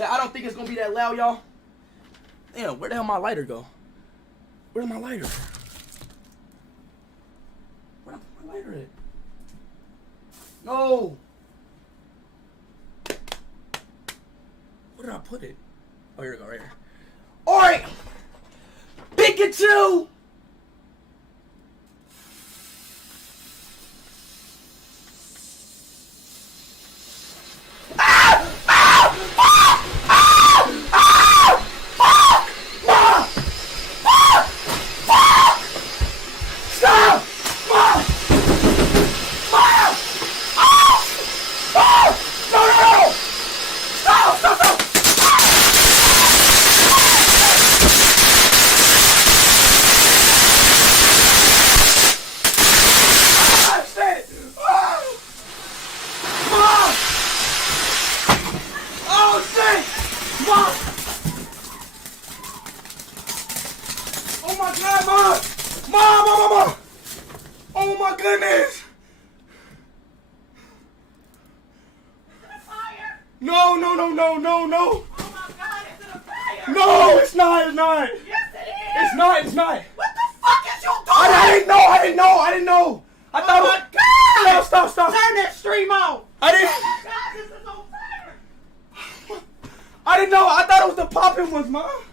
I don't think it's gonna be that loud, y'all. Damn, where the hell my lighter go? Where's my lighter? Where the fuck my lighter at? No. Where did I put it? Oh, here we go, right here. All right, Pikachu. Oh my God, Mom! Oh my goodness! Is it a fire? No! Oh my God, is it a fire? No, it's not! Yes, it is! It's not! What the fuck is you doing? I didn't know! I thought Oh my God! Stop! Turn that stream on! I didn't... Oh my God, this is on fire! I didn't know! I thought it was the popping ones, Mom!